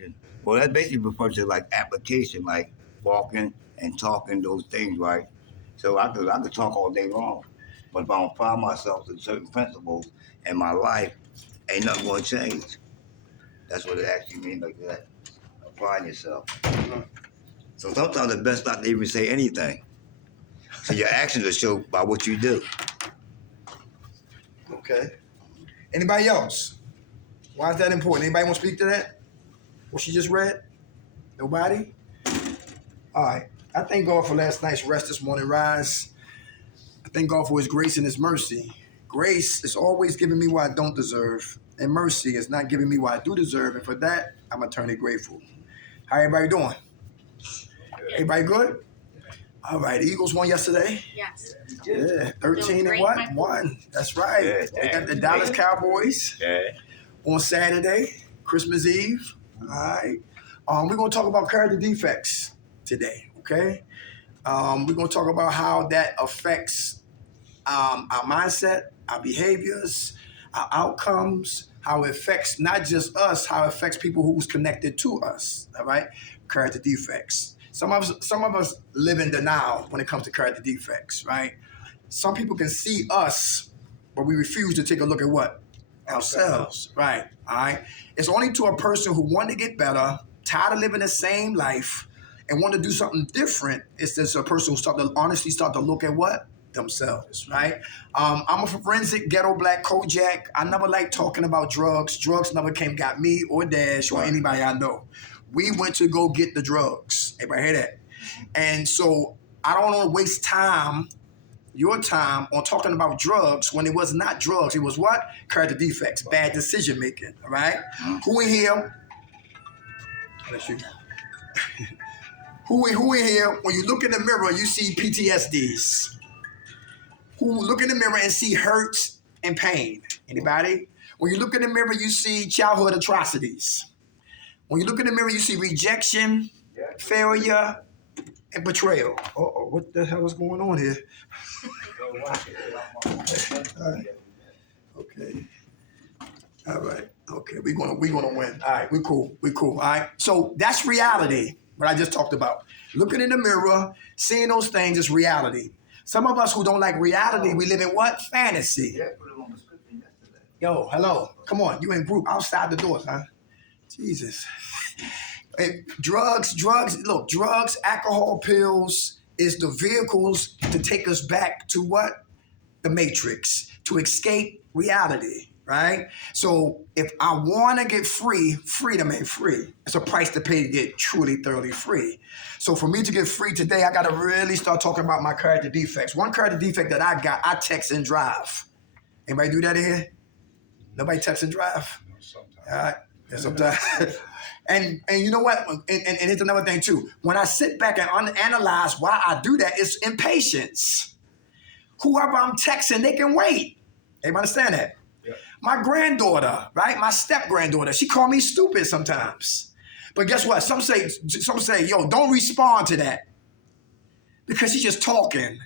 action. Well, that basically refers to like application, like walking and talking those things, right? So I could talk all day long, but if I don't apply myself to certain principles in my life, ain't nothing going to change. That's what it actually means, like that. Applying yourself. So sometimes it's best not to even say anything. So your actions are shown by what you do. Okay. Anybody else? Why is that important? Anybody want to speak to that? What she just read? Nobody? All right. I thank God for last night's rest this morning rise. I thank God for his grace and his mercy. Grace is always giving me what I don't deserve, and mercy is not giving me what I do deserve, and for that, I'm eternally grateful. How everybody doing? Everybody good? All right, the Eagles won yesterday. Yes. Yeah, 13 and what? 1. That's right. Yeah, They got the Dallas Cowboys Yeah. on Saturday, Christmas Eve. All right. We're going to talk about character defects today, okay? We're going to talk about how that affects our mindset, our behaviors, our outcomes, how it affects not just us, how it affects people who's connected to us, all right? Character defects. Some of us live in denial when it comes to character defects, right? Some people can see us, but we refuse to take a look at what? Ourselves, right? All right. It's only to a person who want to get better, tired of living the same life, and want to do something different. It's just a person who honestly start to look at what? Themselves, right? I'm a forensic ghetto black Kojak. I never liked talking about drugs. Drugs never got me or Dash or anybody I know. We went to go get the drugs. Everybody hear that? And so I don't want to waste your time on talking about drugs when it was not drugs. It was what? Character defects, bad decision making, all right? Who in here? Let's shoot. Who in here, when you look in the mirror, you see PTSDs? Who look in the mirror and see hurts and pain? Anybody? When you look in the mirror, you see childhood atrocities. When you look in the mirror, you see rejection, failure, and betrayal. Uh-oh, what the hell is going on here? Okay. All right. Okay, we're gonna win. All right, we're cool. All right. So that's reality, what I just talked about. Looking in the mirror, seeing those things is reality. Some of us who don't like reality, we live in what? Fantasy. Yo, hello. Come on, you in group outside the doors, huh? Jesus. Hey, drugs, look, drugs, alcohol, pills is the vehicles to take us back to what? The matrix, to escape reality, right? So if I want to get free, freedom ain't free. It's a price to pay to get truly, thoroughly free. So for me to get free today, I got to really start talking about my character defects. One character defect that I got, I text and drive. Anybody do that in here? Nobody text and drive? All right. Yeah, sometimes. And you know what? And here's another thing too. When I sit back and analyze why I do that, it's impatience. Whoever I'm texting, they can wait. Everybody understand that? Yeah. My granddaughter, right? My step-granddaughter, she call me stupid sometimes. But guess what? Some say, yo, don't respond to that. Because she's just talking.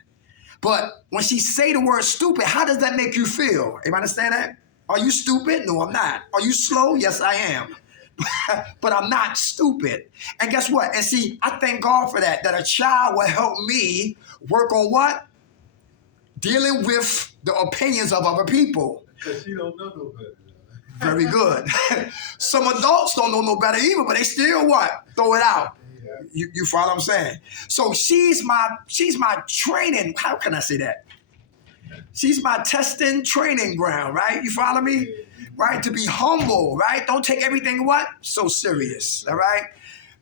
But when she say the word stupid, how does that make you feel? Everybody understand that? Are you stupid? No, I'm not. Are you slow? Yes, I am. But I'm not stupid. And guess what? And see, I thank God for that a child will help me work on what? Dealing with the opinions of other people. Because she don't know no better. Very good. Some adults don't know no better either, but they still what? Throw it out. Yeah. You follow what I'm saying? So she's my training. How can I say that? She's my testing training ground, right? You follow me? Right? To be humble, right? Don't take everything what? So serious, all right?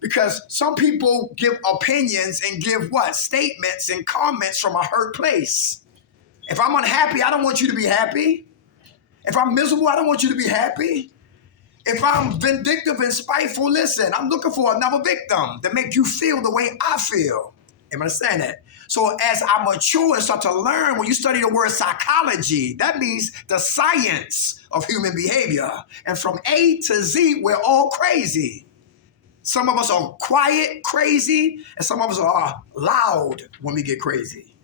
Because some people give opinions and give what? Statements and comments from a hurt place. If I'm unhappy, I don't want you to be happy. If I'm miserable, I don't want you to be happy. If I'm vindictive and spiteful, listen, I'm looking for another victim to make you feel the way I feel. You understand that? So as I mature and start to learn, when you study the word psychology, that means the science of human behavior. And from A to Z, we're all crazy. Some of us are quiet, crazy, and some of us are loud when we get crazy.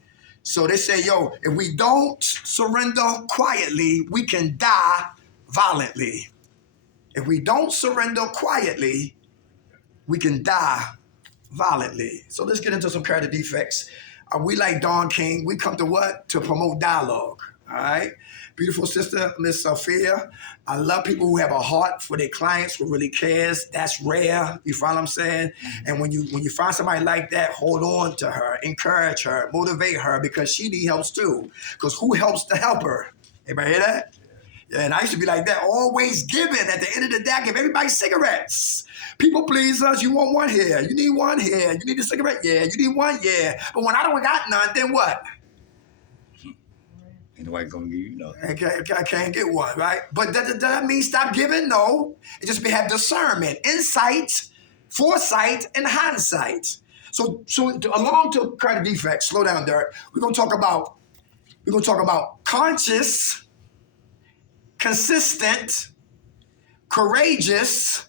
So they say, yo, if we don't surrender quietly, we can die violently. If we don't surrender quietly, we can die violently. So let's get into some character defects. We like Don King. We come to what? To promote dialogue. All right. Beautiful sister, Miss Sophia. I love people who have a heart for their clients, who really cares. That's rare. You follow what I'm saying? And when you find somebody like that, hold on to her, encourage her, motivate her, because she needs help too. Because who helps the helper? Everybody hear that? Yeah, and I used to be like that, always giving. At the end of the day, I give everybody cigarettes. People please us. You want one here. You need one here. You need a cigarette? Yeah. You need one? Yeah. But when I don't got none, then what? Ain't nobody gonna give you nothing. I can't get one, right? But does that mean stop giving? No. It just have discernment, insight, foresight, and hindsight. So along to character defects, slow down, Derek. We're gonna talk about conscious, consistent, courageous,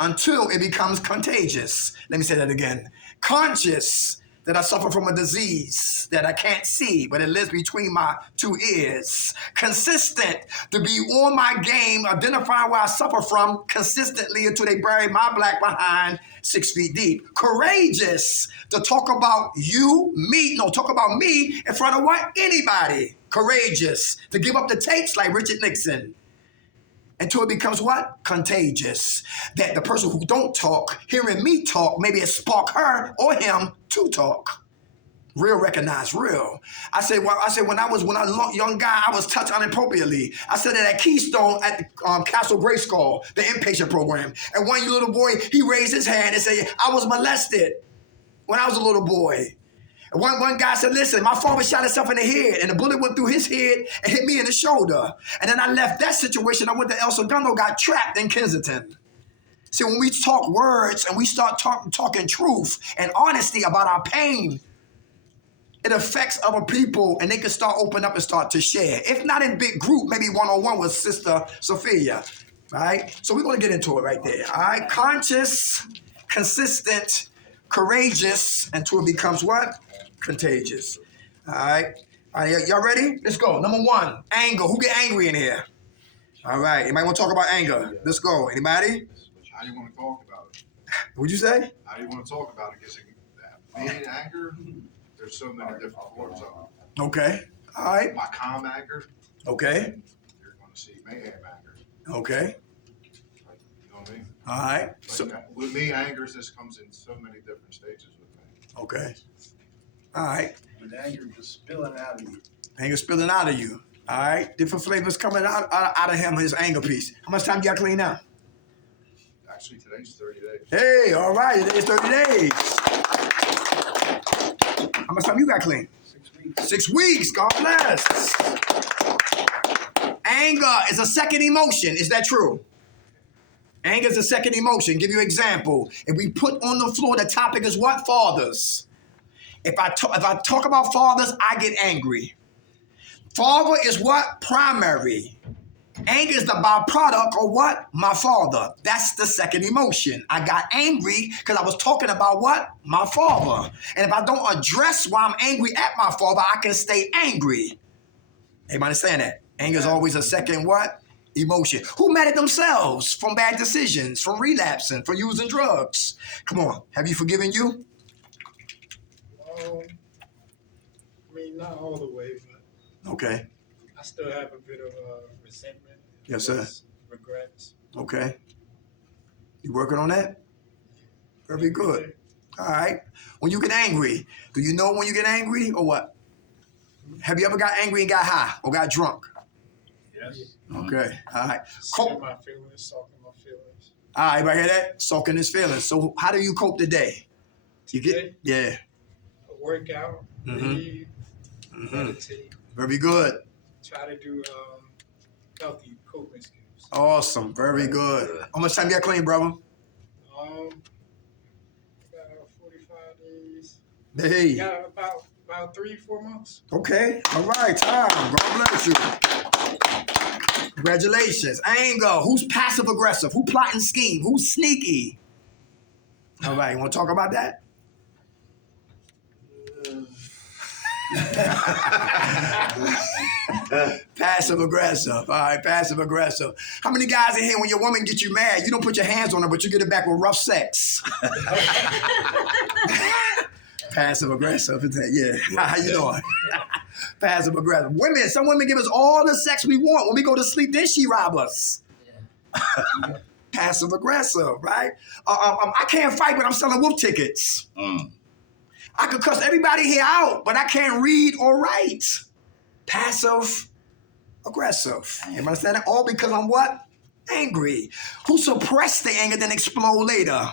until it becomes contagious. Let me say that again. Conscious, that I suffer from a disease that I can't see, but it lives between my two ears. Consistent, to be on my game, identifying where I suffer from consistently until they bury my black behind 6 feet deep. Courageous, to talk about talk about me in front of what? Anybody. Courageous, to give up the tapes like Richard Nixon. Until it becomes what? Contagious. That the person who don't talk, hearing me talk, maybe it spark her or him to talk. Real recognize real. I said when I was a young guy, I was touched inappropriately. I said that at Keystone at the Castle Grayskull, the inpatient program. And one little boy, he raised his hand and said, I was molested when I was a little boy. One guy said, listen, my father shot himself in the head, and the bullet went through his head and hit me in the shoulder. And then I left that situation. I went to El Segundo, got trapped in Kensington. See, when we talk words and we start talking truth and honesty about our pain, it affects other people, and they can start opening up and start to share. If not in big group, maybe one-on-one with Sister Sophia, right? So we're going to get into it right there, all right? Conscious, consistent, courageous, until it becomes what? Contagious. All right. Y'all ready? Let's go. Number 1, anger. Who get angry in here? All right. Anybody want to talk about anger? Let's go. Anybody? How do you want to talk about it? What'd you say? How do you want to talk about it? Because being anger, there's so many different forms of it. Okay. All right. My calm anger. Okay. You're going to see mayhem anger. Okay. Like, you know what I mean? All right. Like, So, with me, anger just comes in so many different stages with me. okay. All right. With anger just spilling out of you. Anger spilling out of you. All right. Different flavors coming out of him, his anger piece. How much time you got clean now? Actually, today's 30 days. Hey, all right. It's 30 days. How much time you got clean? 6 weeks. 6 weeks. God bless. Anger is a second emotion. Is that true? Anger is a second emotion. Give you an example. If we put on the floor, the topic is what? Fathers. If I talk about fathers, I get angry. Father is what? Primary. Anger is the byproduct of what? My father. That's the second emotion. I got angry because I was talking about what? My father. And if I don't address why I'm angry at my father, I can stay angry. Everybody understand that? Anger is always a second what? Emotion. Who mad at themselves from bad decisions, from relapsing, from using drugs? Come on. Have you forgiven you? I mean, not all the way, but Okay. I still have a bit of resentment. Yes, sir. Regrets. Okay. You working on that? Very good. All right. When you get angry, do you know when you get angry or what? Have you ever got angry and got high or got drunk? Yes. Okay. All right. Sitting my feelings, soaking my feelings. All right, everybody hear that? Soaking his feelings. So how do you cope today? You Today? Yeah. Work out, read, meditate, Very good. try to do healthy coping skills. Awesome. Very good. How much time you got clean, brother? About 45 days. Hey. Got about 3-4 months. Okay. All right. Time. God bless you. Congratulations. Anger. Who's passive aggressive? Who plot and scheme? Who's sneaky? All right. You want to talk about that? Passive aggressive. All right, passive aggressive. How many guys in here, when your woman gets you mad, you don't put your hands on her, but you get it back with rough sex? Passive aggressive. Yeah. How you doing? Passive aggressive. Women, some women give us all the sex we want. When we go to sleep, then she rob us. Passive aggressive, right? I can't fight, but I'm selling wolf tickets. I could cuss everybody here out, but I can't read or write. Passive aggressive. You understand that? All because I'm what? Angry. Who suppress the anger then explode later?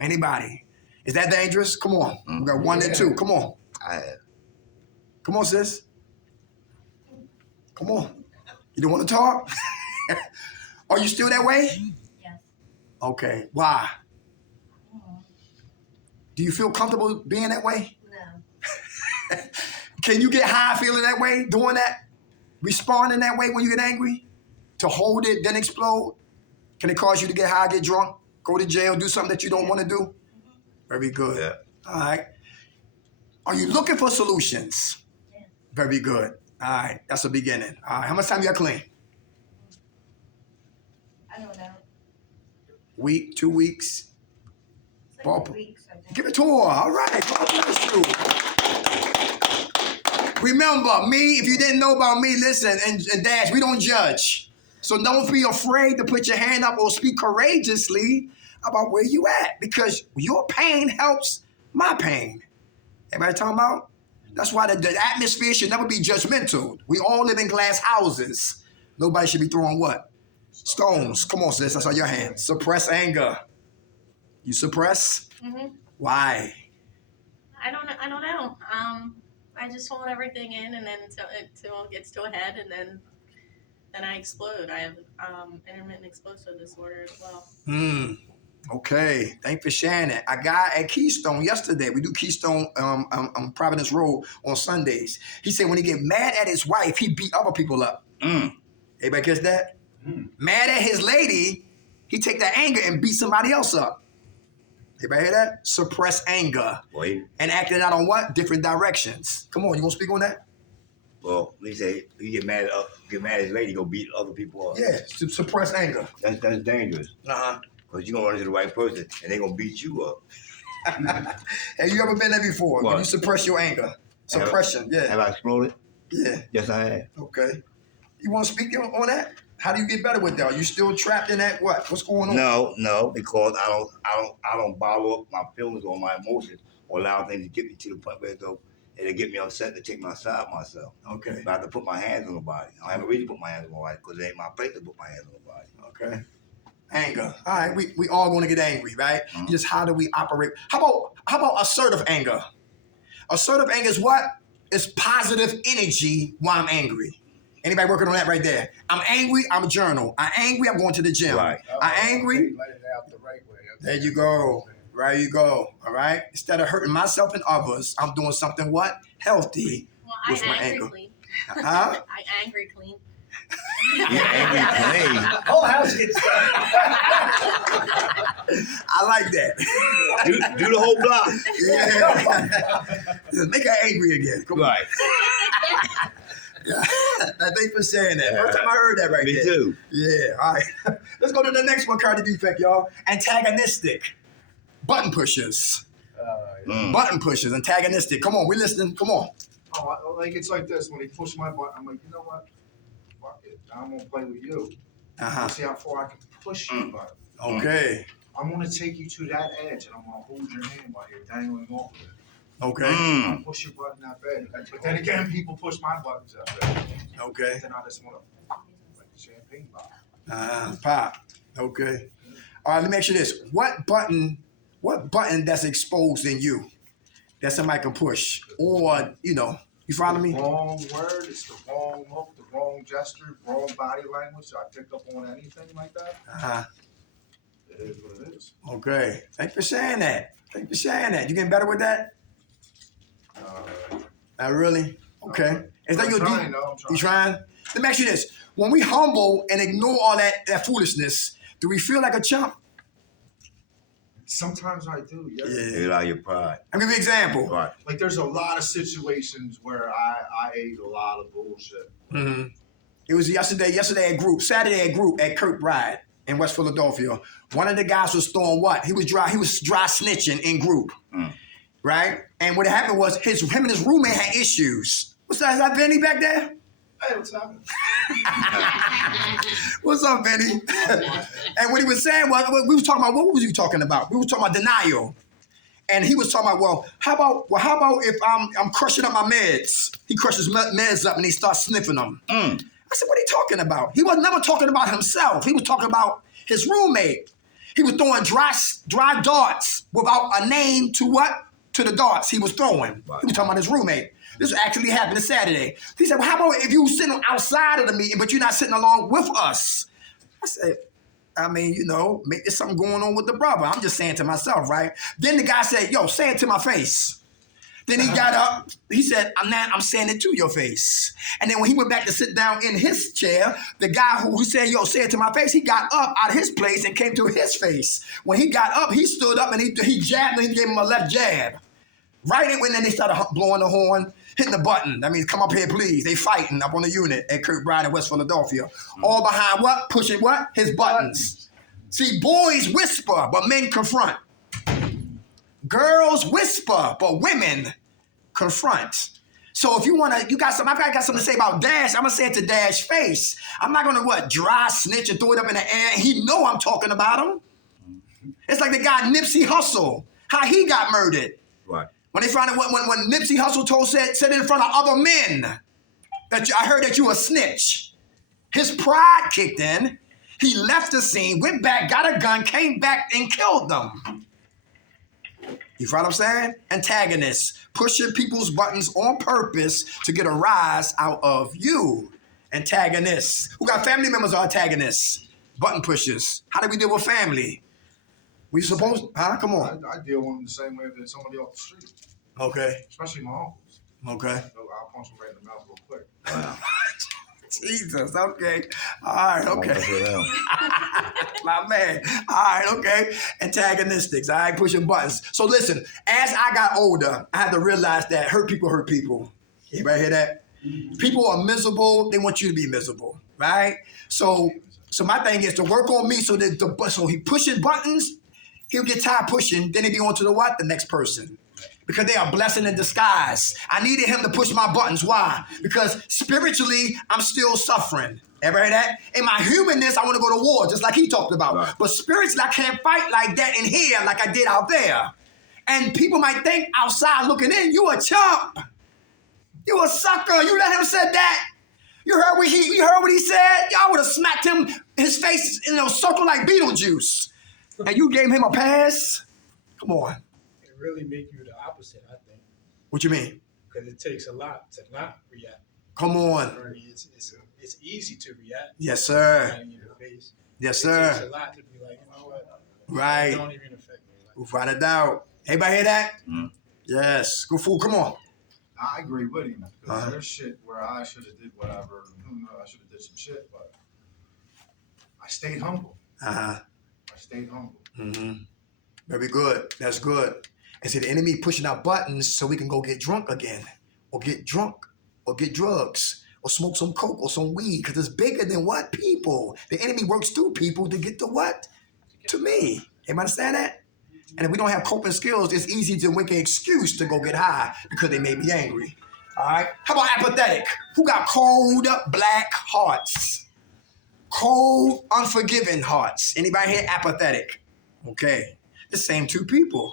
Anybody? Is that dangerous? Come on. We got 1 and 2. Come on. I have. Come on, sis. Come on. You don't want to talk? Are you still that way? Yes. Okay. Why? Do you feel comfortable being that way? No. Can you get high feeling that way, doing that? Responding that way when you get angry? To hold it, then explode? Can it cause you to get high, get drunk, go to jail, do something that you don't want to do? Very good. Yeah. All right. Are you looking for solutions? Yeah. Very good. All right. That's a beginning. All right. How much time you got clean? I don't know. Week, 2 weeks? It's Ball- like 2 weeks, I think. Give it to her. All right. God bless you. Remember, me, if you didn't know about me, listen, and Dash, we don't judge. So don't be afraid to put your hand up or speak courageously about where you at, because your pain helps my pain. Everybody talking about? That's why the atmosphere should never be judgmental. We all live in glass houses. Nobody should be throwing what? Stones. Come on, sis. I saw your hand. Suppress anger. You suppress? Why? I don't know. I just hold everything in, and then until it gets to a head, and then I explode. I have intermittent explosive disorder as well. Okay. Thanks for sharing that. A guy at Keystone yesterday, we do Keystone on Providence Road on Sundays. He said when he get mad at his wife, he beat other people up. Everybody catch that? Mad at his lady, he take that anger and beat somebody else up. Everybody hear that? Suppress anger. Boy, And acting out on what? Different directions. Come on, you want to speak on that? well, he say you get mad at his lady, go beat other people up. Yeah, suppress anger. That's dangerous. Uh-huh. Because you're going to run into the right person and they're going to beat you up. Have you ever been there before? What? When you suppress your anger. Suppression, yeah. Have I exploded? Yeah. Yes, I have. Okay. You want to speak on that? How do you get better with that? Are you still trapped in that? What's going on? No, because I don't bottle up my feelings or my emotions or allow things to get me to the point where it'll get me upset to take my side of myself. Okay. If I have to put my hands on nobody, I don't have a reason to put my hands on nobody because it ain't my place to put my hands on nobody. Okay. Anger. All right, we all going to get angry, right? Just how do we operate? How about assertive anger? Assertive anger is what? It's positive energy while I'm angry. Anybody working on that right there? I'm angry, I'm a journal. I'm angry, I'm going to the gym. Right. I'm angry. Let it out the right way. There you go. There you go. All right. Instead of hurting myself and others, I'm doing something what? Healthy. Well, With my I angry anger. clean. Huh? I angry clean. You're angry clean. Whole house gets done. I like that. Do the whole block. Yeah. Make her angry again. Come on. Right. Thanks for saying that. First time I heard that right Me there. too. Yeah, all right. Let's go to the next one, Cardi defect, y'all. Antagonistic. Button pushers. Button pushers, antagonistic. Come on, we listening. Come on. Oh, like it's like this. When they push my button, I'm like, you know what? Fuck it. I'm gonna play with you. Uh-huh. See how far I can push you, but Okay. I'm gonna take you to that edge, and I'm gonna hold your hand while you're dangling off of it. Okay. I'll push your button that bad. But then again, people push my buttons that bad. Okay. Then I just wanna like a champagne bottle. Pop. Okay. All right, let me ask you this. What button that's exposed in you that somebody can push? Or, you follow me? Wrong word, it's the wrong look, the wrong gesture, wrong body language. So I pick up on anything like that. Uh-huh. It is what it is. Okay. Thanks for sharing that. You getting better with that? Not really? Okay. Is that I'm your trying, though, I'm You trying? Let me ask you this. When we humble and ignore all that foolishness, do we feel like a chump? Sometimes I do, yeah. Get out of your pride. I'll give you an example. Right. Like there's a lot of situations where I ate a lot of bullshit. Mm-hmm. It was yesterday Saturday at group at Kirkbride in West Philadelphia. One of the guys was throwing what? He was dry snitching in group. Right? And what happened was him and his roommate had issues. What's that? Is that Benny back there? Hey, what's happening? What's up, Benny? And what he was saying was, we was talking about, what was you talking about? We were talking about denial. And he was talking about, well, how about if I'm crushing up my meds? He crushes meds up and he starts sniffing them. I said, what are you talking about? He was never talking about himself. He was talking about his roommate. He was throwing dry darts without a name to what? To the darts he was throwing. He was talking about his roommate. This actually happened this Saturday. He said, well, how about if you sitting outside of the meeting, but you're not sitting along with us? I said, I mean, you know, maybe there's something going on with the brother. I'm just saying to myself, right? Then the guy said, yo, say it to my face. Then he got up. He said, I'm saying it to your face. And then when he went back to sit down in his chair, the guy who said, yo, say it to my face, he got up out of his place and came to his face. When he got up, he stood up and he jabbed and he gave him a left jab. Right when then they started blowing the horn, hitting the button. That means come up here, please. They fighting up on the unit at Kirkbride in West Philadelphia. All behind what? Pushing what? His buttons. See, boys whisper, but men confront. Girls whisper, but women confront. So if you want to, I got something to say about Dash, I'm going to say it to Dash face. I'm not going to dry snitch and throw it up in the air. He know I'm talking about him. It's like the guy Nipsey Hussle, how he got murdered. Right. When they found out when Nipsey Hussle said in front of other men that I heard that you a snitch. His pride kicked in. He left the scene, went back, got a gun, came back and killed them. You follow what I'm saying? Antagonists, pushing people's buttons on purpose to get a rise out of you. Antagonists. Who got family members are antagonists? Button pushers. How do we deal with family? We supposed, come on. I deal with them the same way that somebody off the street. Okay. Especially my uncles. Okay. I'll punch them right in the mouth real quick. Wow. Jesus, okay. All right, okay. My man. All right, okay. Antagonistics, all right, pushing buttons. So listen, as I got older, I had to realize that hurt people hurt people. Anybody hear that? People are miserable. They want you to be miserable, right? So my thing is to work on me so he pushing buttons, he'll get tired pushing, then he'll be on to the next person. Because they are a blessing in disguise. I needed him to push my buttons. Why? Because spiritually, I'm still suffering. Ever heard that? In my humanness, I want to go to war, just like he talked about. Right. But spiritually, I can't fight like that in here like I did out there. And people might think outside looking in, you a chump. You a sucker. You let him say that. You heard what he said? Y'all would have smacked him, his face in a circle like Beetlejuice. And you gave him a pass? Come on. It really make you the opposite, I think. What you mean? Because it takes a lot to not react. Come on. It's easy to react. Yes, sir. In your face. Yes, sir. It takes a lot to be like, you know what? Right. It don't even affect me. Without a doubt. Everybody hear that? Mm. Yes. Good fool. Come on. I agree with him. Because there's shit where I should have did whatever. I should have did some shit, but I stayed humble. I stayed humble. Mm-hmm. Very good. That's good. And see, the enemy pushing our buttons so we can go get drunk again, or get drunk, or get drugs, or smoke some coke or some weed, because it's bigger than what? People. The enemy works through people to get to what? To me. Everybody understand that? And if we don't have coping skills, it's easy to make an excuse to go get high because they may be angry. All right? How about apathetic? Who got cold, black hearts? Cold, unforgiving hearts. Anybody here apathetic? Okay. The same two people.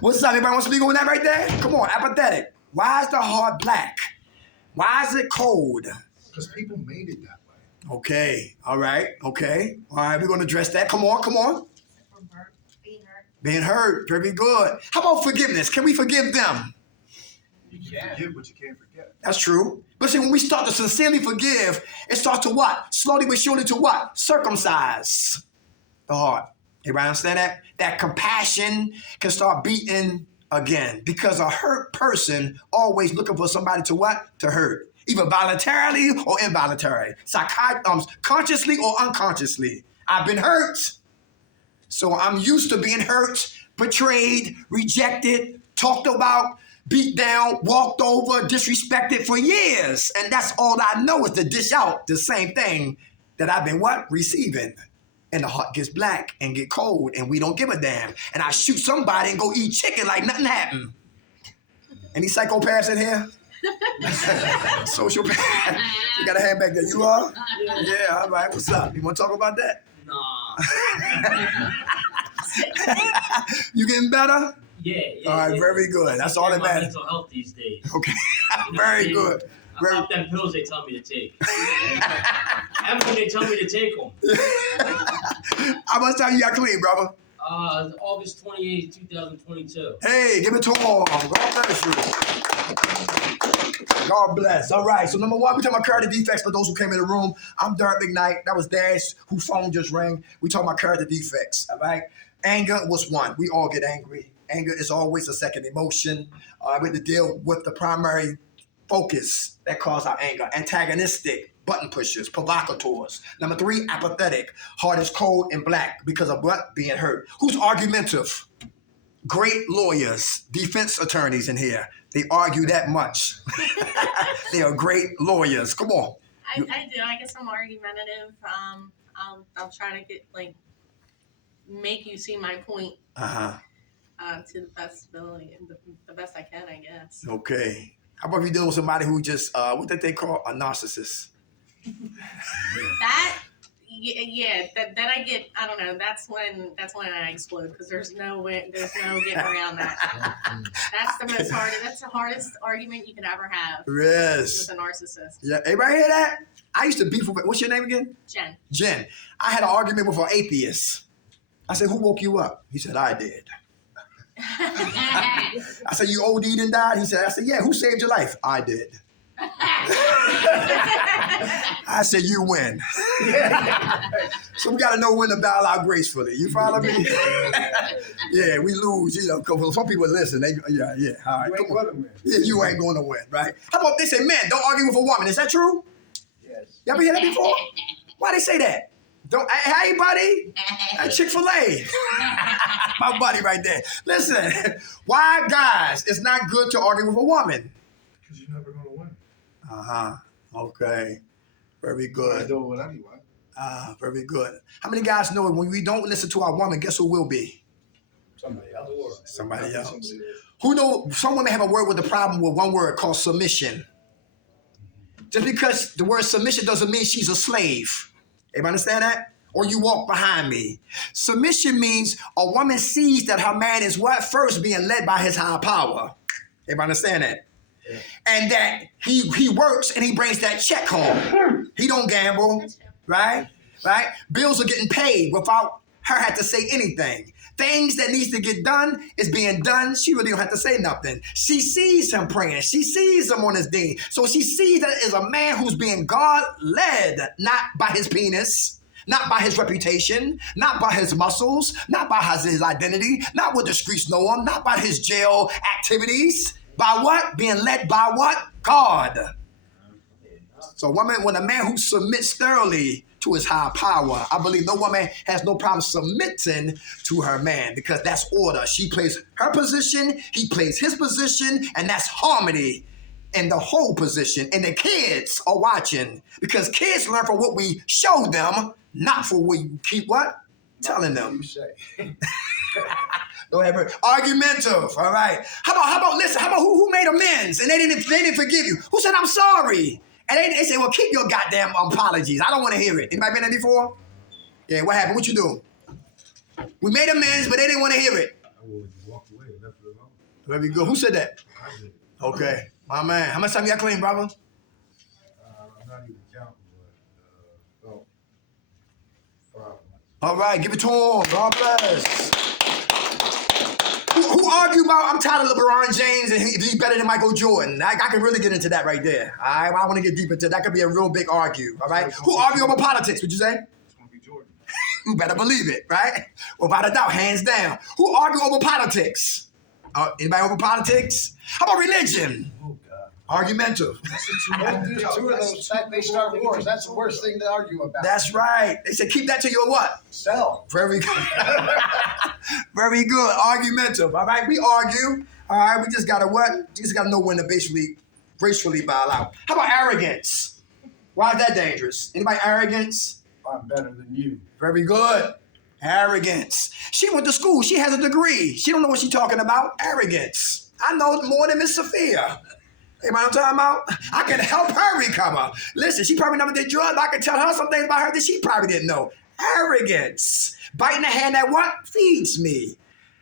What's up? Anybody want to speak on that right there? Come on, apathetic. Why is the heart black? Why is it cold? Because people made it that way. Okay. All right. Okay. All right. We're going to address that. Come on. Come on. Being hurt. Being hurt. Very good. How about forgiveness? Can we forgive them? You can forgive, but you can't forget. That's true. But see, when we start to sincerely forgive, it starts to what? Slowly but surely to what? Circumcise the heart. Everybody understand that? That compassion can start beating again. Because a hurt person always looking for somebody to what? To hurt. Either voluntarily or involuntarily. Consciously or unconsciously. I've been hurt. So I'm used to being hurt, betrayed, rejected, talked about, beat down, walked over, disrespected for years. And that's all I know is to dish out the same thing that I've been what? Receiving. And the heart gets black and get cold and we don't give a damn. And I shoot somebody and go eat chicken like nothing happened. Any psychopaths in here? Sociopath. You got a hand back there. You are? Yeah, all right. What's up? You want to talk about that? Nah. You getting better? Yeah. All right, very good. That's all that my matters. mental health these days. Okay, You know very what I mean? good. I pop them pills they tell me to take. And when they tell me to take them. How much time you got clean, brother? August 28th, 2022. Hey, give it to him. God bless you. God bless. All right, so number one, we talking about character defects for those who came in the room. I'm Derek McKnight. That was Dash, whose phone just rang. We talking about character defects, all right? Anger was one. We all get angry. Anger is always a second emotion. We have to deal with the primary focus that cause our anger. Antagonistic, button pushers, provocateurs. Number three, apathetic. Heart is cold and black because of what? Being hurt. Who's argumentative? Great lawyers, defense attorneys in here. They argue that much. They are great lawyers. Come on. I do. I guess I'm argumentative. I'll try to get make you see my point to the best ability, the best I can, I guess. Okay. How about if you deal with somebody who just what did they call a narcissist? That then I get, I don't know, that's when I explode because there's no getting around that. That's the hardest argument you could ever have. Yes. With a narcissist. Yeah. Everybody hear that? I used to beef with, what's your name again? Jen. Jen. I had an argument with an atheist. I said, who woke you up? He said, I did. I said, you OD'd and died? I said, yeah, who saved your life? I did. I said, you win. So we got to know when to bow out gracefully. You follow me? Yeah, we lose. You know, because some people listen. Yeah. All right, come on. Yeah, you ain't going to win, right? How about they say, man, don't argue with a woman. Is that true? Yes. You ever hear that before? Why they say that? Don't, hey, buddy. Chick-fil-A. My buddy right there. Listen, why, guys, it's not good to argue with a woman? Because you're never going to win. Okay. Very I good. do it anyway. Very good. How many guys know when we don't listen to our woman, guess who will be? Somebody else. Somebody else. Who know, some women have a word with the problem with one word called submission. Just because the word submission doesn't mean she's a slave. Everybody understand that? Or you walk behind me. Submission means a woman sees that her man is what? First being led by his higher power. Everybody understand that? Yeah. And that he works and he brings that check home. He don't gamble, right? Right? Bills are getting paid without her had to say anything. Things that needs to get done is being done. She really don't have to say nothing. She sees him praying. She sees him on his knee. So she sees that as a man who's being God-led, not by his penis, not by his reputation, not by his muscles, not by his identity, not what the streets know him, not by his jail activities. By what? Being led by what? God. So when a man who submits thoroughly to his high power, I believe no woman has no problem submitting to her man because that's order. She plays her position, he plays his position, and that's harmony in the whole position. And the kids are watching because kids learn from what we show them, not for what you keep what? Telling them. You say. Argumentative, all right. How about who made amends and they didn't forgive you? Who said I'm sorry? And they say, well, keep your goddamn apologies. I don't want to hear it. Anybody been there before? Yeah, what happened? What you do? We made amends, but they didn't want to hear it. I would walk away and left it alone. Very good. Who said that? I did. Okay. My man. How much time you got clean, brother? I'm not even counting, but about 5 months. All right, give it to him. God bless. Who argue about I'm tired of LeBron James and he's better than Michael Jordan? I can really get into that right there. All right, I want to get deep into that. That could be a real big argue. All right, who argue over politics? Would you say? It's going to be Jordan. You better believe it, right? Without a doubt, hands down. Who argue over politics? Anybody over politics? How about religion? Oh, God. Argumentative. Two of those, they start wars. That's the worst thing to argue about. That's right. They said keep that to your what? Self. Very good. Very good. Argumentative. All right, we argue. All right, we just gotta what? Just gotta know when to basically gracefully bow out. How about arrogance? Why is that dangerous? Anybody arrogance? I'm better than you. Very good. Arrogance. She went to school. She has a degree. She don't know what she's talking about. Arrogance. I know more than Miss Sophia. Anybody know what I'm talking about? I can help her recover. Listen, she probably never did drugs. I can tell her some things about her that she probably didn't know. Arrogance. Biting the hand that what? Feeds me.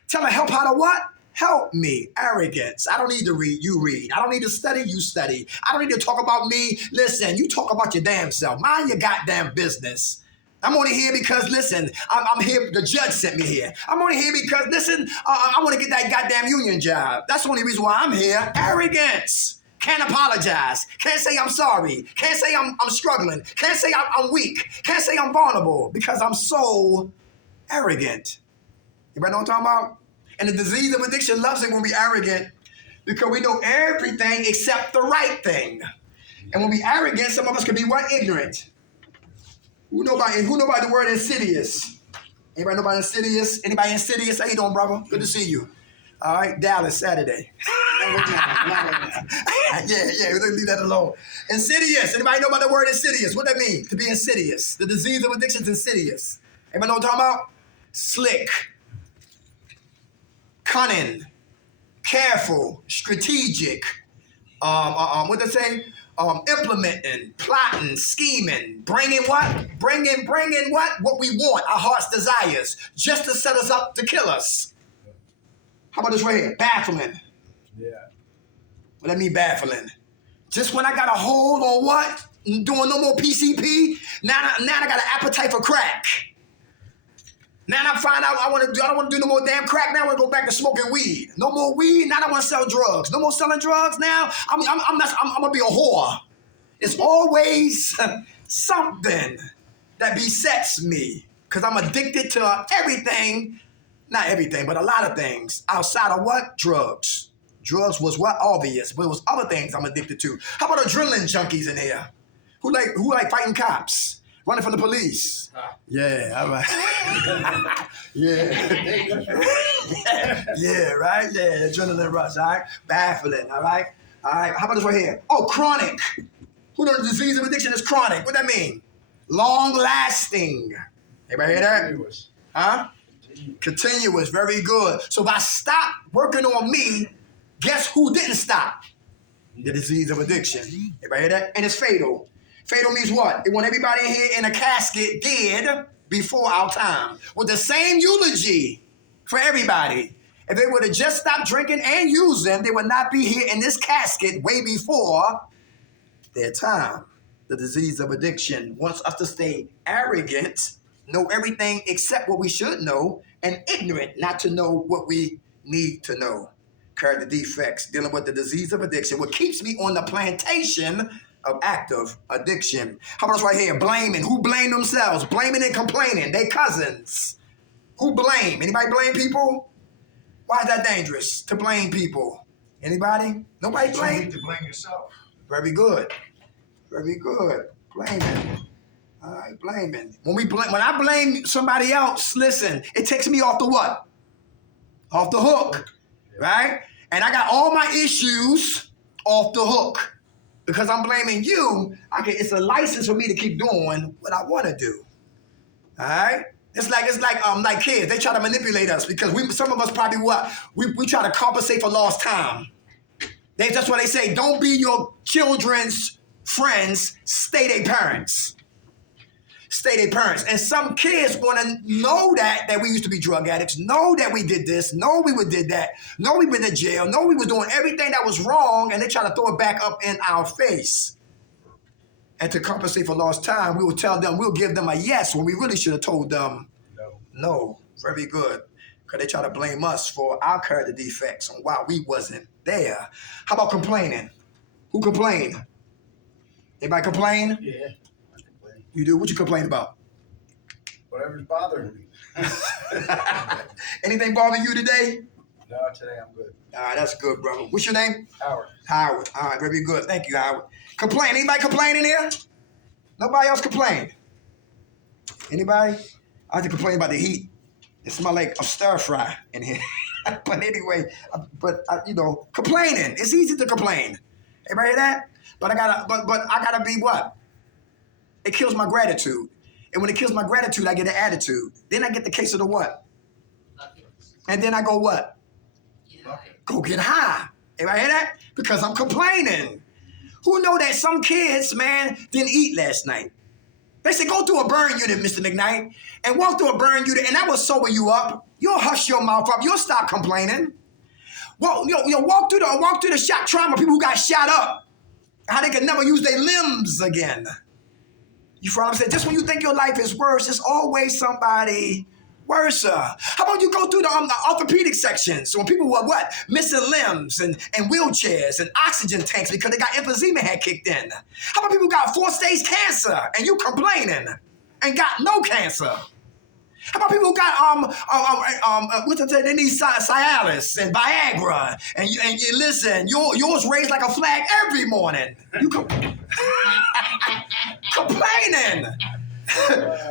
Tell her help how to what? Help me. Arrogance. I don't need to read. You read. I don't need to study. You study. I don't need to talk about me. Listen, you talk about your damn self. Mind your goddamn business. I'm only here because, listen, I'm here, the judge sent me here. I'm only here because, listen, I want to get that goddamn union job. That's the only reason why I'm here. Arrogance. Can't apologize. Can't say I'm sorry. Can't say I'm struggling. Can't say I'm weak. Can't say I'm vulnerable because I'm so arrogant. Everybody know what I'm talking about? And the disease of addiction loves it when we're arrogant because we know everything except the right thing. And when we're arrogant, some of us could be what? Ignorant. Who know about the word insidious? Anybody know about insidious? Anybody insidious? How you doing, brother? Good to see you. All right, Dallas, Saturday. Yeah, we're gonna leave that alone. Insidious. Anybody know about the word insidious? What that mean? To be insidious. The disease of addiction is insidious. Anybody know what I'm talking about? Slick, cunning, careful, strategic. What they say? Implementing, plotting, scheming, bringing what? Bringing what? What we want, our heart's desires, just to set us up to kill us. How about this right here? Baffling. Yeah. What that mean, baffling? Just when I got a hold on what? Doing no more PCP, now I got an appetite for crack. Now I find out I don't want to do no more damn crack. Now I want to go back to smoking weed. No more weed. Now I want to sell drugs. No more selling drugs. Now I'm gonna be a whore. It's always something that besets me because I'm addicted to everything. Not everything, but a lot of things outside of what? Drugs. Drugs was what? Obvious, but it was other things I'm addicted to. How about adrenaline junkies in here? Who like fighting cops? Running from the police. Yeah, all right. Yeah. Yeah, right? Yeah, adrenaline rush, all right? Baffling, all right? All right, how about this right here? Oh, chronic. Who knows the disease of addiction is chronic? What that mean? Long lasting. Everybody hear that? Continuous. Huh? Continuous, very good. So if I stop working on me, guess who didn't stop? The disease of addiction. Everybody hear that? And it's fatal. Fatal means what? It want everybody in here in a casket dead before our time. With the same eulogy for everybody. If they would have just stopped drinking and using, they would not be here in this casket way before their time. The disease of addiction wants us to stay arrogant, know everything except what we should know, and ignorant not to know what we need to know. Carry the defects, dealing with the disease of addiction, what keeps me on the plantation of active addiction. How about this right here? Blaming. Who blame themselves? Blaming and complaining. They cousins. Who blame? Anybody blame people? Why is that dangerous to blame people? Anybody? Nobody You blame? need to blame yourself. Very good. Very good. Blaming. All right, blaming. When I blame somebody else, listen, it takes me off the what? Off the hook, right? And I got all my issues off the hook. Because I'm blaming you, it's a license for me to keep doing what I want to do. All right? It's like kids. They try to manipulate us because some of us probably we try to compensate for lost time. That's why they say, don't be your children's friends, stay their parents. Stay their parents. And some kids want to know that we used to be drug addicts, know that we did this, know we did that, know we went to jail, know we were doing everything that was wrong, and they try to throw it back up in our face. And to compensate for lost time, we'll give them a yes when we really should have told them no. Very good. Because they try to blame us for our character defects and why we wasn't there. How about complaining? Who complain? Anybody complain? Yeah. You do? What you complain about? Whatever's bothering me. Anything bother you today? No, today I'm good. All right, that's good, brother. What's your name? Howard. Howard. All right, very good. Thank you, Howard. Complain. Anybody complaining here? Nobody else complained. Anybody? I have to complain about the heat. It smells like a stir fry in here. But anyway, complaining. It's easy to complain. Everybody hear that? But I gotta be what? It kills my gratitude. And when it kills my gratitude, I get an attitude. Then I get the case of the what? And then I go what? Go get high. Everybody hear that? Because I'm complaining. Who know that some kids, man, didn't eat last night? They said, go through a burn unit, Mr. McKnight, and walk through a burn unit, and that will sober you up. You'll hush your mouth up. You'll stop complaining. Well, walk through the shock trauma, people who got shot up, how they can never use their limbs again. You follow what I'm saying? Just when you think your life is worse, there's always somebody worse. How about you go through the orthopedic section? So when people were what? Missing limbs and wheelchairs and oxygen tanks because they got emphysema had kicked in. How about people who got 4-stage cancer and you complaining and got no cancer? How about people who got they need Cialis and Viagra and you listen, yours raised like a flag every morning. You complaining.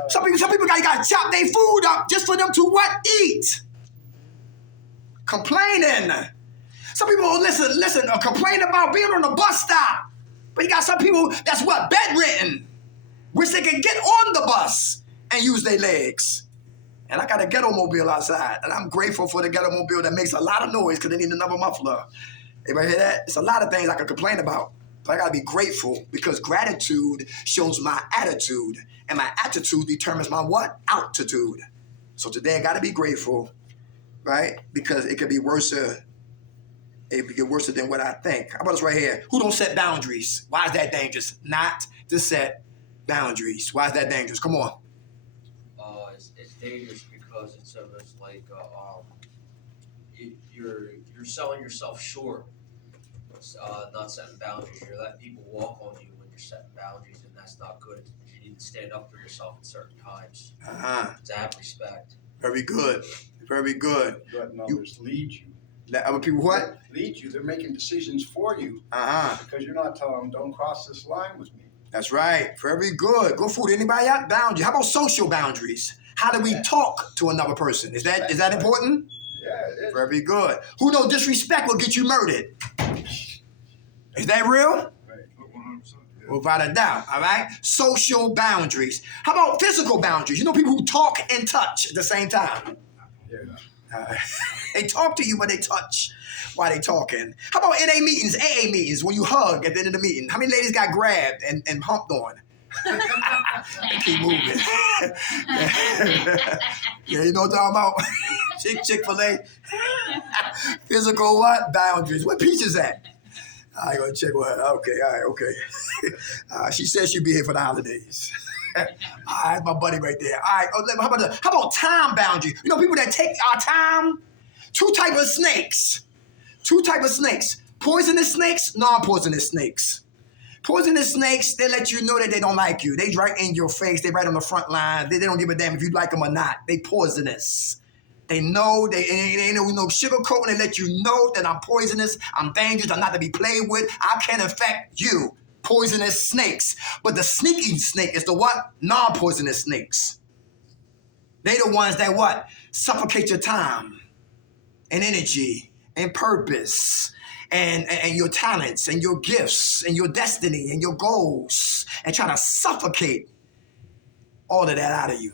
Some people got to chop their food up just for them to what? Eat. Complaining. Some people listen, complain about being on the bus stop. But you got some people that's what? Bedridden. Wish they could get on the bus and use their legs. And I got a ghetto mobile outside, and I'm grateful for the ghetto mobile that makes a lot of noise because they need another muffler. Everybody hear that? It's a lot of things I could complain about, but I gotta be grateful because gratitude shows my attitude, and my attitude determines my what? Altitude. So today I gotta be grateful, right? Because it could be worse. It could get worse than what I think. How about this right here? Who don't set boundaries? Why is that dangerous? Not to set boundaries. Why is that dangerous? Come on. It's dangerous because it's almost like you're selling yourself short. Not setting boundaries. You're letting people walk on you when you're setting boundaries, and that's not good. You need to stand up for yourself at certain times. To have respect. Very good. Very good. Letting others lead you. Let other people what? Lead you. They're making decisions for you. Because you're not telling them, don't cross this line with me. That's right. Very good. Good food. Anybody got boundaries? How about social boundaries? How do we talk to another person? Is that important? Yeah, it is. Very good. Who knows disrespect will get you murdered? Is that real? Right. 100%. Without a doubt, all right? Social boundaries. How about physical boundaries? You know people who talk and touch at the same time. Yeah. They talk to you, but they touch while they talking. How about NA meetings, AA meetings, when you hug at the end of the meeting? How many ladies got grabbed and humped on? Keep moving. Yeah, you know what I'm talking about? Chick-fil-A. Physical what? Boundaries. Where Peaches at? I gonna check with her. Okay, all right, okay. She said she'd be here for the holidays. All right, my buddy right there. All right, how about time boundaries? You know, people that take our time. Two types of snakes. Poisonous snakes, non-poisonous snakes. Poisonous snakes, they let you know that they don't like you. They right in your face. They right on the front line. They don't give a damn if you like them or not. They poisonous. They know, they ain't no sugarcoat, and they let you know that I'm poisonous, I'm dangerous, I'm not to be played with, I can infect you. Poisonous snakes. But the sneaky snake is the what? Non-poisonous snakes. They the ones that what? Suffocate your time and energy and purpose and your talents and your gifts and your destiny and your goals and try to suffocate all of that out of you.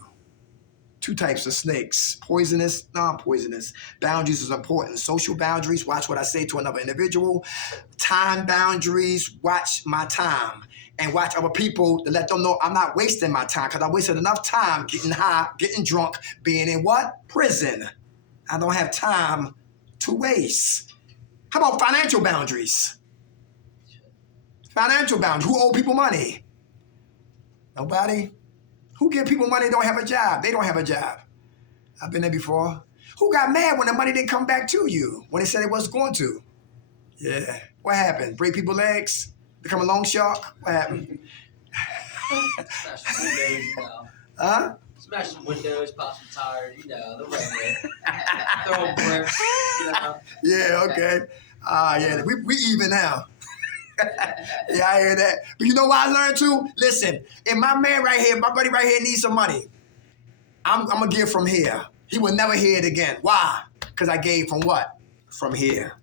Two types of snakes, poisonous, non-poisonous. Boundaries is important. Social boundaries, watch what I say to another individual. Time boundaries, watch my time. And watch other people to let them know I'm not wasting my time because I wasted enough time getting high, getting drunk, being in what? Prison. I don't have time to waste. How about financial boundaries? Financial boundaries. Who owe people money? Nobody? Who give people money don't have a job? They don't have a job. I've been there before. Who got mad when the money didn't come back to you when they said it was going to? Yeah. What happened? Break people's legs? Become a loan shark? What happened? Smash some windows, you know. Huh? Smash some windows, pop some tires, you know, the regular. Throw bricks. Yeah, okay. Yeah, we even now. Yeah, I hear that. But you know what I learned too? Listen, if my man right here, my buddy right here needs some money, I'm going to give from here. He will never hear it again. Why? Because I gave from what? From here.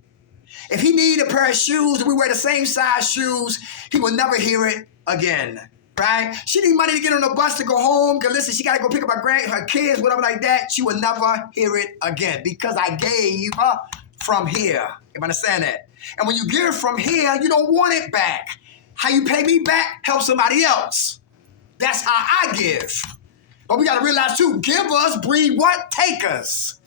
If he need a pair of shoes and we wear the same size shoes, he will never hear it again. Right? She need money to get on the bus to go home. Because listen, she got to go pick up her kids, whatever like that. She will never hear it again because I gave her from here. You understand that? And when you give from here, you don't want it back. How you pay me back, help somebody else. That's how I give. But we got to realize too, givers breed what? Takers.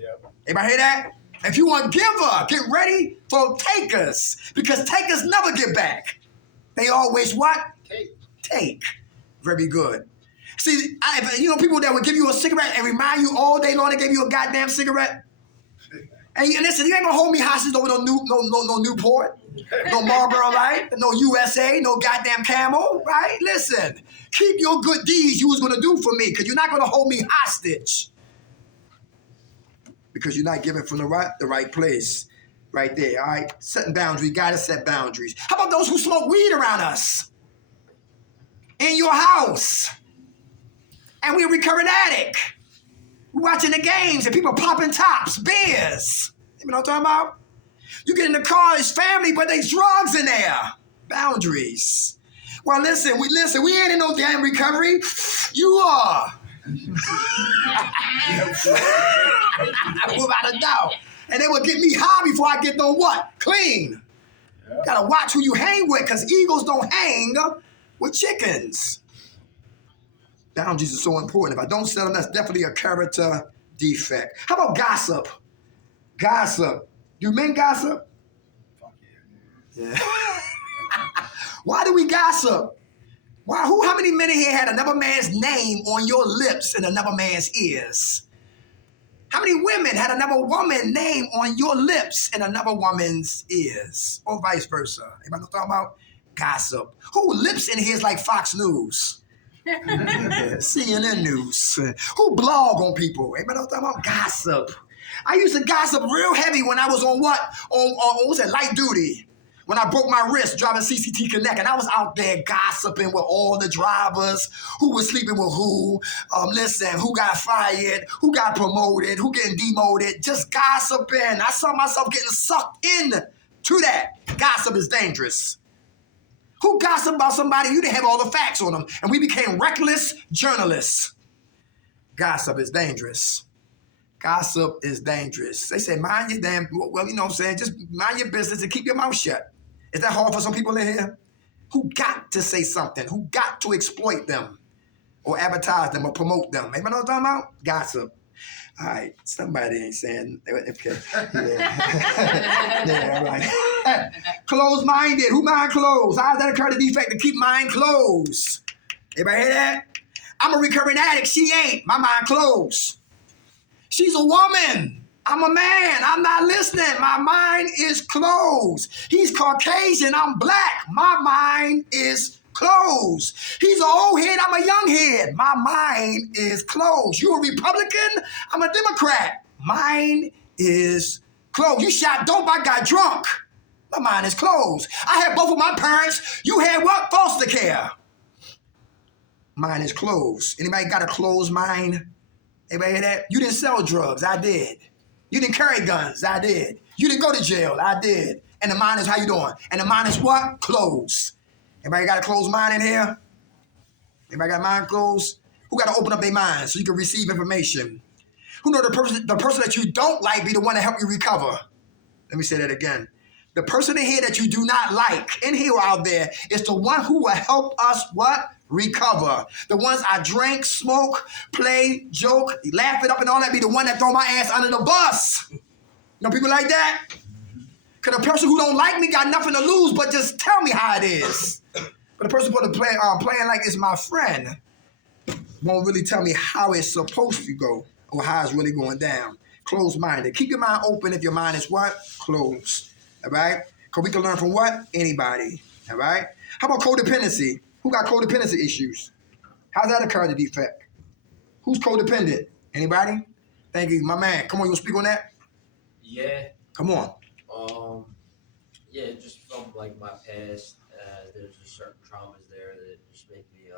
Yep. Everybody hear that? If you want giver, get ready for takers. Because takers never get back. They always what? Take. Very good. See, you know people that would give you a cigarette and remind you all day long they gave you a goddamn cigarette? And listen, you ain't gonna hold me hostage over no Newport, no Marlboro Light, no USA, no goddamn Camel, right? Listen, keep your good deeds you was gonna do for me, because you're not gonna hold me hostage. Because you're not giving from the right place, right there, all right? Setting boundaries, you gotta set boundaries. How about those who smoke weed around us? In your house. And we're a recurring addict. We're watching the games and people popping tops, beers. You know what I'm talking about? You get in the car, it's family, but there's drugs in there. Boundaries. Well, listen, we ain't in no damn recovery. You are. Without a doubt. And they will get me high before I get no what? Clean. Yeah. Gotta watch who you hang with, because eagles don't hang with chickens. Boundaries are so important. If I don't set them, that's definitely a character defect. How about gossip? Gossip. Do men gossip? Fuck yeah. Yeah. Why do we gossip? Why? How many men in here had another man's name on your lips and another man's ears? How many women had another woman's name on your lips and another woman's ears? Or vice versa? Anybody know what I'm talking about? Gossip. Who lips in here is like Fox News? CNN News. Who blog on people? Anybody know what I'm talking about? Gossip. I used to gossip real heavy when I was on what? On what's that? Light duty. When I broke my wrist driving CCT Connect, and I was out there gossiping with all the drivers, who was sleeping with who, listen, who got fired, who got promoted, who getting demoted, just gossiping. I saw myself getting sucked in to that. Gossip is dangerous. Who gossiped about somebody? You didn't have all the facts on them, and we became reckless journalists. Gossip is dangerous. Gossip is dangerous. They say, mind your damn, well, you know what I'm saying, just mind your business and keep your mouth shut. Is that hard for some people in here? Who got to say something? Who got to exploit them or advertise them or promote them? Anybody know what I'm talking about? Gossip. All right, somebody ain't saying, okay. Yeah, yeah, all right. Closed-minded. Who mind closed? How does that occur to defect to keep mind closed? Everybody hear that? I'm a recurring addict. She ain't. My mind closed. She's a woman. I'm a man. I'm not listening. My mind is closed. He's Caucasian. I'm black. My mind is closed. He's an old head. I'm a young head. My mind is closed. You a Republican? I'm a Democrat. Mine is closed. You shot dope. I got drunk. My mind is closed. I had both of my parents. You had what? Foster care. Mine is closed. Anybody got a closed mind? Anybody hear that? You didn't sell drugs. I did. You didn't carry guns. I did. You didn't go to jail. I did. And the mind is, how you doing? And the mind is what? Closed. Anybody got a closed mind in here? Anybody got a mind closed? Who got to open up their mind so you can receive information? Who know the person that you don't like be the one to help you recover? Let me say that again. The person in here that you do not like, in here or out there, is the one who will help us what? Recover. The ones I drink, smoke, play, joke, laugh it up and all that be the one that throw my ass under the bus. You know people like that? Because the person who don't like me got nothing to lose but just tell me how it is. But the person who playing like it's my friend won't really tell me how it's supposed to go or how it's really going down. Closed-minded. Keep your mind open if your mind is what? Closed. All right? Because we can learn from what? Anybody. All right? How about codependency? Who got codependency issues? How's that a character defect? Who's codependent? Anybody? Thank you. My man. Come on, you want to speak on that? Yeah. Come on. Yeah, just from like my past, there's just certain traumas there that just make me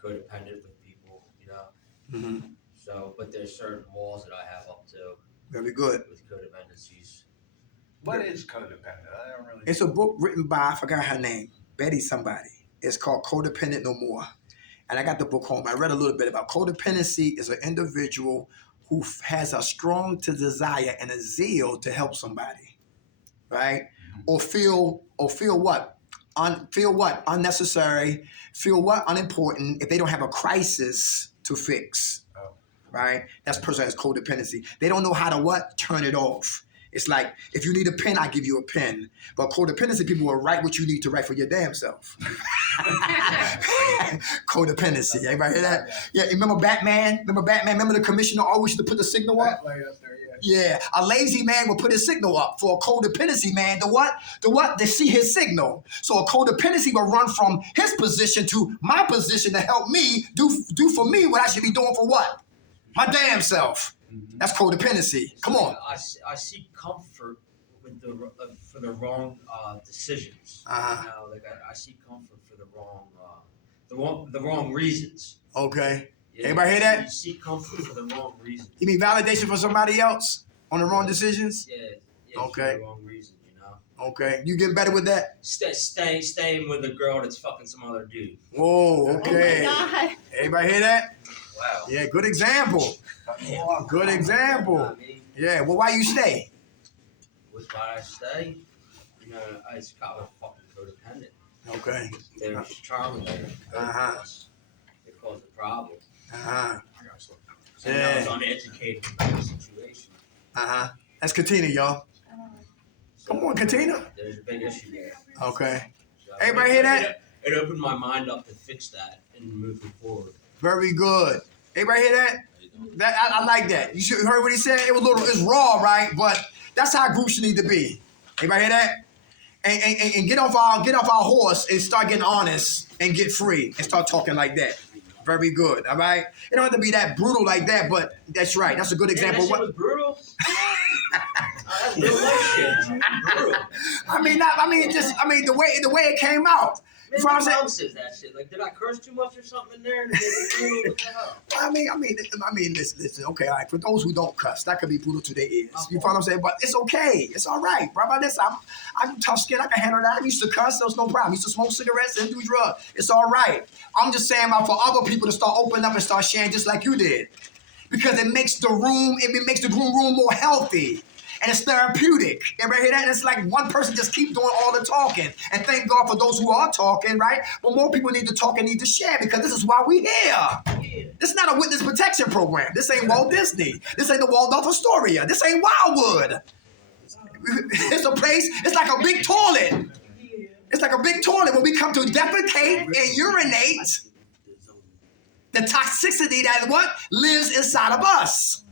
codependent with people, you know. Mm-hmm. So, but there's certain walls that I have up to Very good. with codependencies. What is codependent? I don't really. It's a book written by, I forgot her name, Betty somebody. It's called Codependent No More. And I got the book home. I read a little bit about codependency is an individual who has a strong desire and a zeal to help somebody, right? Or feel what? Feel what? Unnecessary. Feel what? Unimportant if they don't have a crisis to fix, right? That's person has codependency. They don't know how to what? Turn it off. It's like, if you need a pen, I give you a pen. But codependency people will write what you need to write for your damn self. Codependency. Everybody hear that? Yeah, remember Batman? Remember the commissioner always used to put the signal up? Yeah, a lazy man will put his signal up. For a codependency man, the what? To see his signal. So a codependency will run from his position to my position to help me do for me what I should be doing for what? My damn self. That's codependency. Come on. I seek comfort with for the wrong decisions. You know, like I seek comfort for the wrong reasons. Okay. Yeah, Everybody hear that? You seek comfort for the wrong reasons. You mean validation for somebody else on the wrong decisions? Yeah. Okay. For the wrong reason, you know. Okay. You getting better with that? Staying with a girl that's fucking some other dude. Whoa. Okay. Oh my God. Everybody hear that? Wow. Yeah. Good example. Good example. Yeah. Well, why you stay? Why I stay? You know, I just got a fucking codependent. Okay. There's trauma there. It caused a problem. So I was uneducated in the situation. That's Katina, y'all. So, Come on, Katina. There's a big issue there. Okay. So Everybody hear that? It opened my mind up to fix that and moving forward. Very good. Everybody hear that? I like that. You heard what he said? It's raw, right? But that's how groups need to be. Everybody hear that? And get off our horse and start getting honest and get free and start talking like that. Very good. All right. It don't have to be that brutal like that, but that's right. That's a good example. That shit was brutal. That's real life shit. Brutal. The way it came out. Man, You know what my I'm mom says that shit. Like, did I curse too much or something in there? What the hell? Listen. Okay, all right. For those who don't cuss, that could be brutal to their ears. You follow what I'm saying? But it's okay. It's all right, bro. I'm tough skin. I can handle that. I used to cuss. There was no problem. I used to smoke cigarettes and do drugs. It's all right. I'm just saying for other people to start opening up and start sharing just like you did, because it makes the room more healthy. And it's therapeutic. Everybody hear that? And it's like one person just keep doing all the talking. And thank God for those who are talking, right? But more people need to talk and need to share, because this is why we here. This is not a witness protection program. This ain't Walt Disney. This ain't the Waldorf Astoria. This ain't Wildwood. It's a place, it's like a big toilet. It's like a big toilet where we come to defecate and urinate the toxicity that lives inside of us.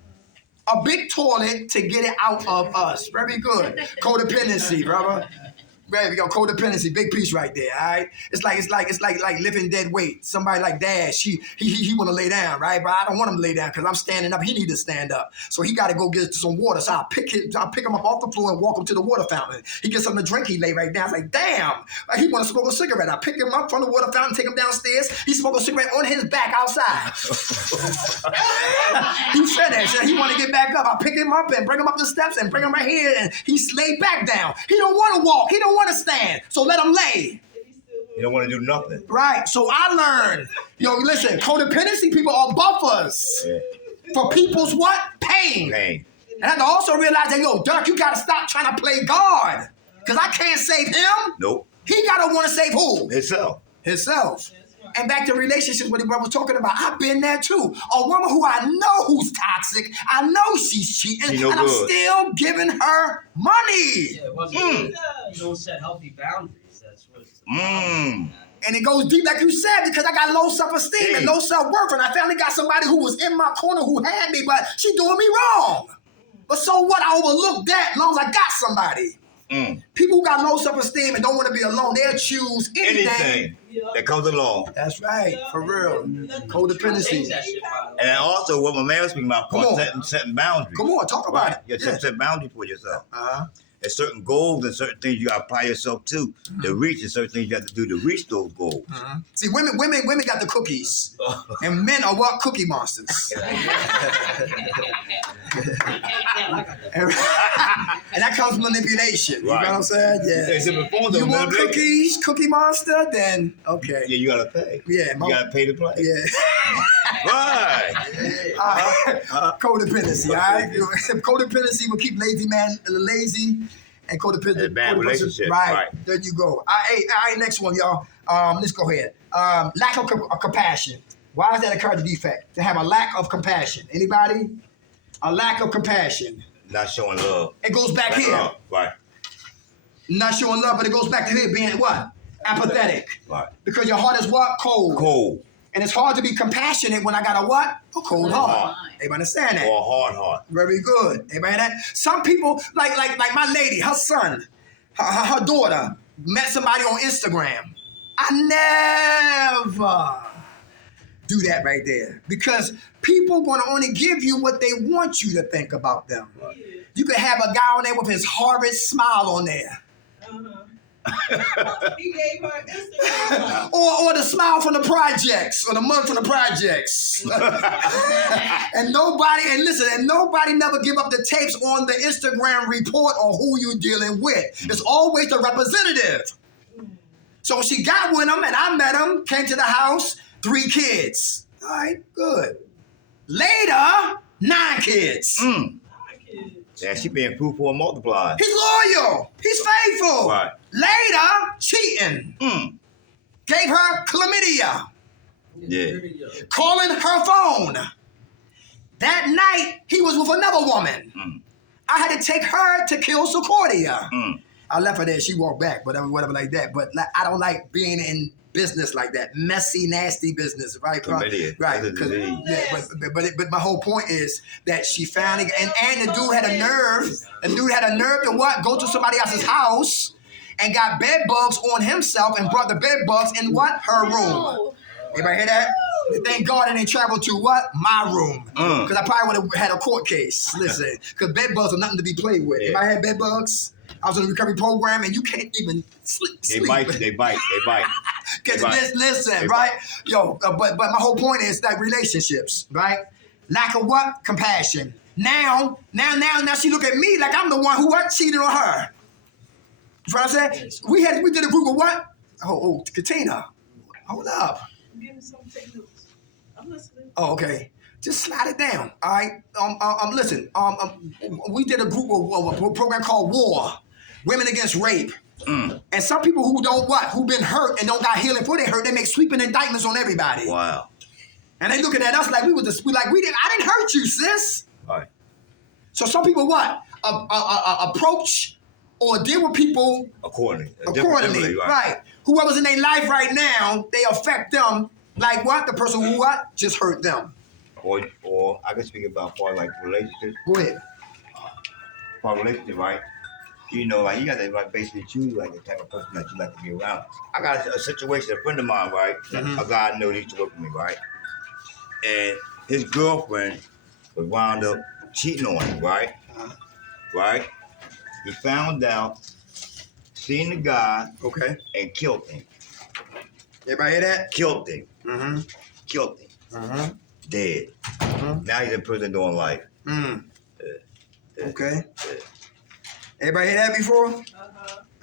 A big toilet to get it out of us. Very good. Codependency, brother. There we go. Codependency, big piece right there. All right. It's like lifting dead weight. Somebody like Dash, he want to lay down, right? But I don't want him to lay down because I'm standing up. He need to stand up. So he got to go get some water. So I'll pick him up off the floor and walk him to the water fountain. He gets something to drink. He lay right down. It's like, damn. Like he want to smoke a cigarette. I pick him up from the water fountain, take him downstairs. He smoked a cigarette on his back outside. He said that shit. He want to get back up. I pick him up and bring him up the steps and bring him right here, and he's laid back down. He don't want to walk. He don't want to stand. So let him lay. You don't want to do nothing. Right. So I learned. Listen, codependency people are buffers for people's what? Pain. And I have to also realize that, Dirk, you got to stop trying to play God. Because I can't save him. Nope. He got to want to save who? Himself. And back to relationships, what the brother was talking about. I've been there too. A woman who I know who's toxic. I know she's cheating. And I'm still giving her money. Yeah, it wasn't you don't set healthy boundaries. That's what it's about. And it goes deep, like you said, because I got low self-esteem and low self-worth. And I finally got somebody who was in my corner who had me, but she doing me wrong. But so what? I overlooked that as long as I got somebody. People who got low self-esteem and don't want to be alone, they'll choose anything that comes along. That's right, for real. Codependency. And then also what my man was speaking about, setting boundaries. Come on, talk about it. You set boundaries for yourself. There's certain goals and certain things you got to apply yourself to reach, and certain things you have to do to reach those goals. See, women got the cookies, and men are what? Cookie monsters. And that comes from manipulation. You know what I'm saying? Yeah. You want cookies, Cookie Monster? Then okay. Yeah, you gotta pay. Yeah, you gotta pay to play. Yeah. Right. Codependency. All right. Codependency will keep lazy man lazy, and codependency. Bad relationship. Right. There you go. All right. Next one, y'all. Let's go ahead. Lack of compassion. Why is that a character defect? To have a lack of compassion. Anybody? A lack of compassion. Not showing love. It goes back here. Love. Right. Not showing love, but it goes back to here being what? Apathetic. Right. Because your heart is what? Cold. Cold. And it's hard to be compassionate when I got a what? A cold heart. Everybody understand that? Or a hard heart. Very good. Everybody that? Some people, like my lady, her son, her daughter, met somebody on Instagram. I never do that right there. Because people gonna only give you what they want you to think about them. Right. You could have a guy on there with his horrid smile on there. He gave her Instagram. or the smile from the projects, or the mug from the projects. and nobody never give up the tapes on the Instagram report or who you dealing with. It's always the representative. So she got with him, and I met him, came to the house, 3 kids. All right, good. Later, 9 kids. Yeah, she being fruitful and multiplied. He's loyal. He's faithful. Right. Later, cheating. Gave her chlamydia. Yeah. Calling her phone. That night, he was with another woman. I had to take her to kill Secordia. I left her there. She walked back, whatever like that. But I don't like being in business like that. Messy, nasty business, right? Chlamydia. Right. But my whole point is that she found it, and the dude had a nerve. The dude had a nerve to what? Go to somebody else's house and got bed bugs on himself and brought the bed bugs in what? Her room. Anybody hear that? Thank God it ain't traveled to what? My room. Because I probably would have had a court case. Listen, because bed bugs are nothing to be played with. If I had bed bugs, I was in a recovery program, and you can't even sleep. They bite. Listen, right? Yo, but my whole point is that relationships, right? Lack of what? Compassion. Now she look at me like I'm the one who what? Cheated on her. You know what I'm saying? We did a group of what? Oh, Katina. Hold up. Give me some take notes. I'm listening. Oh, okay. Just slide it down. All right. Listen. We did a group of a program called War, Women Against Rape. And some people who've been hurt and don't got healing for their hurt, they make sweeping indictments on everybody. Wow. And they looking at us like I didn't hurt you, sis. All right. So some people approach or deal with people accordingly, right? Whoever's in their life right now, they affect them like what? The person who what? Just hurt them. Or I can speak about part like relationships. Go ahead. Part relationship, right? You know, like you got to basically choose like the type of person that you like to be around. I got a situation, a friend of mine, right? A guy I know that used to work with me, right? And his girlfriend was wound up cheating on him, right? Right? He found out, seen the guy, and killed him. Everybody hear that? Killed him. Killed him. Dead. Now he's in prison doing life. Okay. Everybody hear that before? All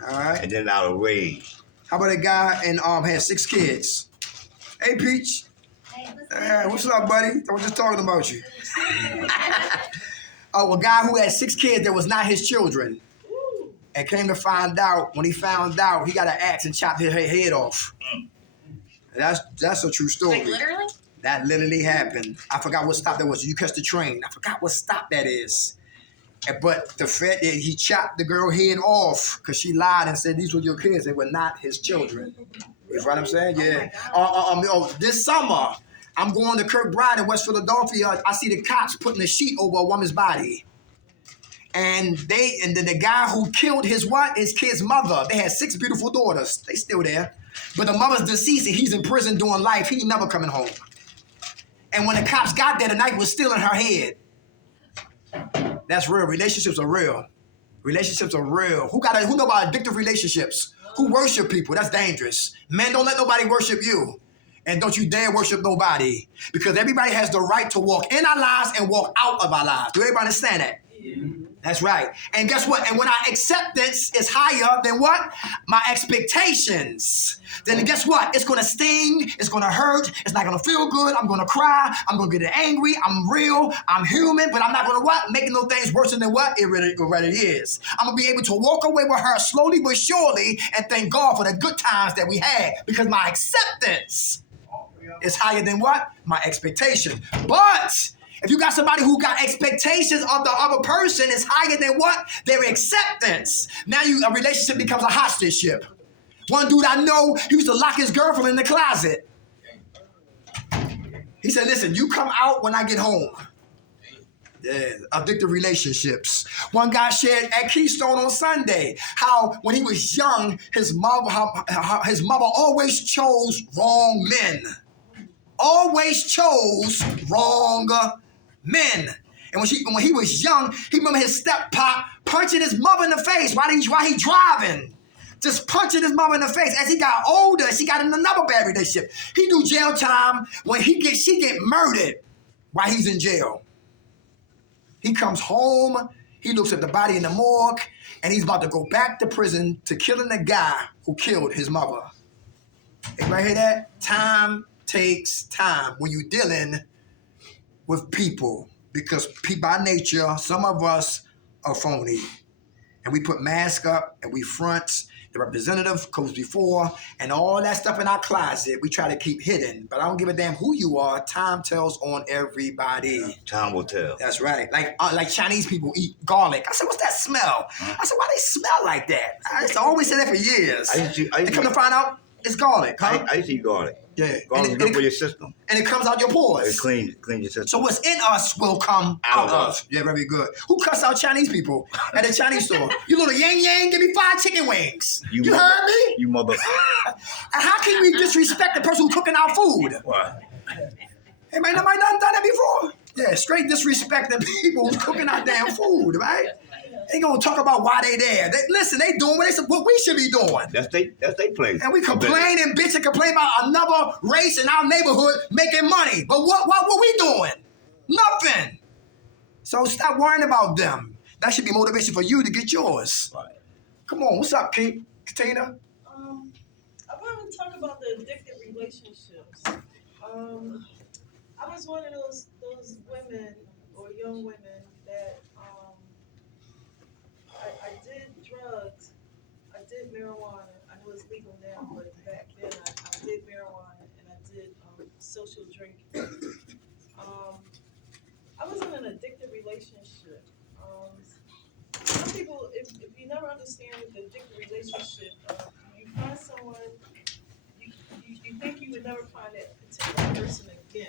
right. And then out of rage. How about a guy and had 6 kids? Hey, Peach. Hey, what's up, buddy? I was just talking about you. A guy who had 6 kids that was not his children. And came to find out, when he found out, he got an axe and chopped his head off. That's a true story. Like literally? That literally happened. I forgot what stop that was. You catch the train. I forgot what stop that is. But the fact that he chopped the girl head off because she lied and said these were your kids. They were not his children. You know what I'm saying? Yeah. This summer, I'm going to Kirkbride in West Philadelphia. I see the cops putting a sheet over a woman's body. And the guy who killed his kid's mother, they had 6 beautiful daughters. They still there. But the mother's deceased and he's in prison doing life. He never coming home. And when the cops got there, the knife was still in her head. That's real. Relationships are real. Relationships are real. Who know about addictive relationships? Who worship people? That's dangerous. Men, don't let nobody worship you. And don't you dare worship nobody. Because everybody has the right to walk in our lives and walk out of our lives. Do everybody understand that? Yeah. That's right. And guess what? And when our acceptance is higher than what? My expectations. Then guess what? It's going to sting. It's going to hurt. It's not going to feel good. I'm going to cry. I'm going to get angry. I'm real. I'm human. But I'm not going to what? Making those things worse than what it really is. I'm going to be able to walk away with her slowly but surely and thank God for the good times that we had. Because my acceptance is higher than what? My expectation. But if you got somebody who got expectations of the other person, it's higher than what? Their acceptance. Now a relationship becomes a hostage ship. One dude I know, he used to lock his girlfriend in the closet. He said, listen, you come out when I get home. Yeah, addictive relationships. One guy shared at Keystone on Sunday how when he was young, his mother always chose wrong men. Always chose wrong men. And when he was young, he remember his step pop punching his mother in the face while he driving. Just punching his mother in the face. As he got older, she got in another bad relationship. He do jail time when she get murdered while he's in jail. He comes home, he looks at the body in the morgue, and he's about to go back to prison to killing the guy who killed his mother. Everybody hear that? Time takes time when you're dealing with people, because by nature, some of us are phony. And we put mask up and we front. The representative goes before, and all that stuff in our closet, we try to keep hidden. But I don't give a damn who you are. Time tells on everybody. Time will tell. That's right. Like Chinese people eat garlic. I said, what's that smell? I said, why they smell like that? I used to always say that for years. And come to find out, it's garlic, huh? I used to eat garlic. Yeah. Garlic is good for your system. And it comes out your pores. It cleans your system. So what's in us will come out of. Yeah, very good. Who cuss out Chinese people at a Chinese store? You little yang, give me 5 chicken wings. You heard me? You mother. And how can we disrespect the person who's cooking our food? Why? Hey, man, nobody done that before? Yeah, straight disrespect the people who's cooking our damn food, right? They gonna talk about why they there. Listen, they doing what we should be doing. That's they place. And we complain and bitch and complain about another race in our neighborhood making money. But what we doing? Nothing. So stop worrying about them. That should be motivation for you to get yours. Right. Come on, what's up, Katina? I want to talk about the addictive relationships. I was one of those women or young women that I did drugs, I did marijuana. I know it's legal now, but back then I did marijuana and I did social drinking. I was in an addictive relationship. Some people, if you never understand the addictive relationship, you find someone, you think you would never find that particular person again.